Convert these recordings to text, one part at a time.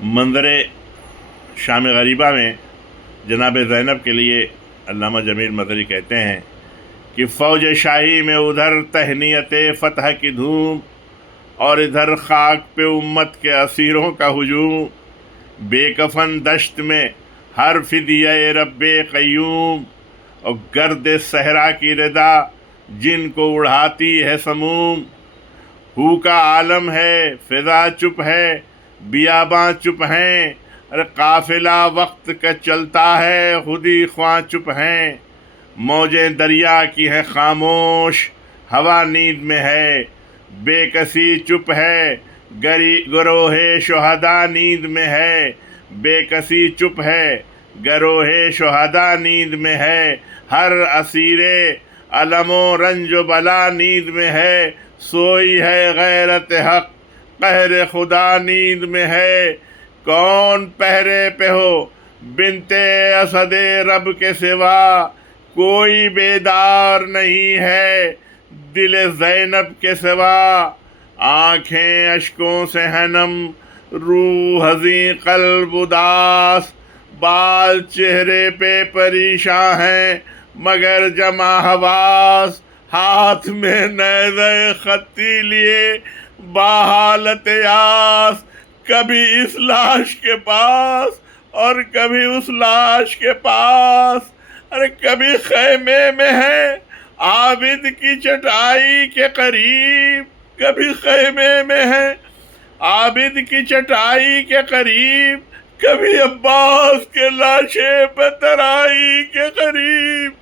منظر شام غریبہ میں جناب زینب کے لیے علامہ جمیل مظہری کہتے ہیں کہ فوج شاہی میں ادھر تہنیت فتح کی دھوم اور ادھر خاک پہ امت کے اسیروں کا ہجوم، بے کفن دشت میں ہر فدیہ رب قیوم، اور گرد صحرا کی ردا جن کو اڑاتی ہے سموم، ہو کا عالم ہے فضا چپ ہے بیاباں چپ ہیں، ارے قافلہ وقت کا چلتا ہے خودی خواں چپ ہیں، موجیں دریا کی ہے خاموش ہوا نیند میں ہے، بے کسی چپ ہے گروہ شہداء نیند میں ہے، بے کسی چپ ہے گروہ شہداء نیند میں ہے، ہر اسیر الم و رنج و بلا نیند میں ہے، سوئی ہے غیرت حق قہر خدا نیند میں ہے، کون پہرے پہ ہو بنت اسد رب کے سوا، کوئی بیدار نہیں ہے دل زینب کے سوا، آنکھیں اشکوں سے ہے نم روح حزیں قلب اداس، بال چہرے پہ پریشاں ہیں مگر جمع حواس، ہاتھ میں نیزہ خطی لیے باحالت یاس، کبھی اس لاش کے پاس اور کبھی اس لاش کے پاس، ارے کبھی خیمے میں ہے عابد کی چٹائی کے قریب، کبھی خیمے میں ہے عابد کی چٹائی کے قریب، کبھی عباس کے لاشے پہ ترائی کے قریب،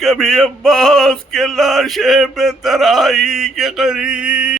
کبھی عباس کے لاشے پہ ترائی کے قریب۔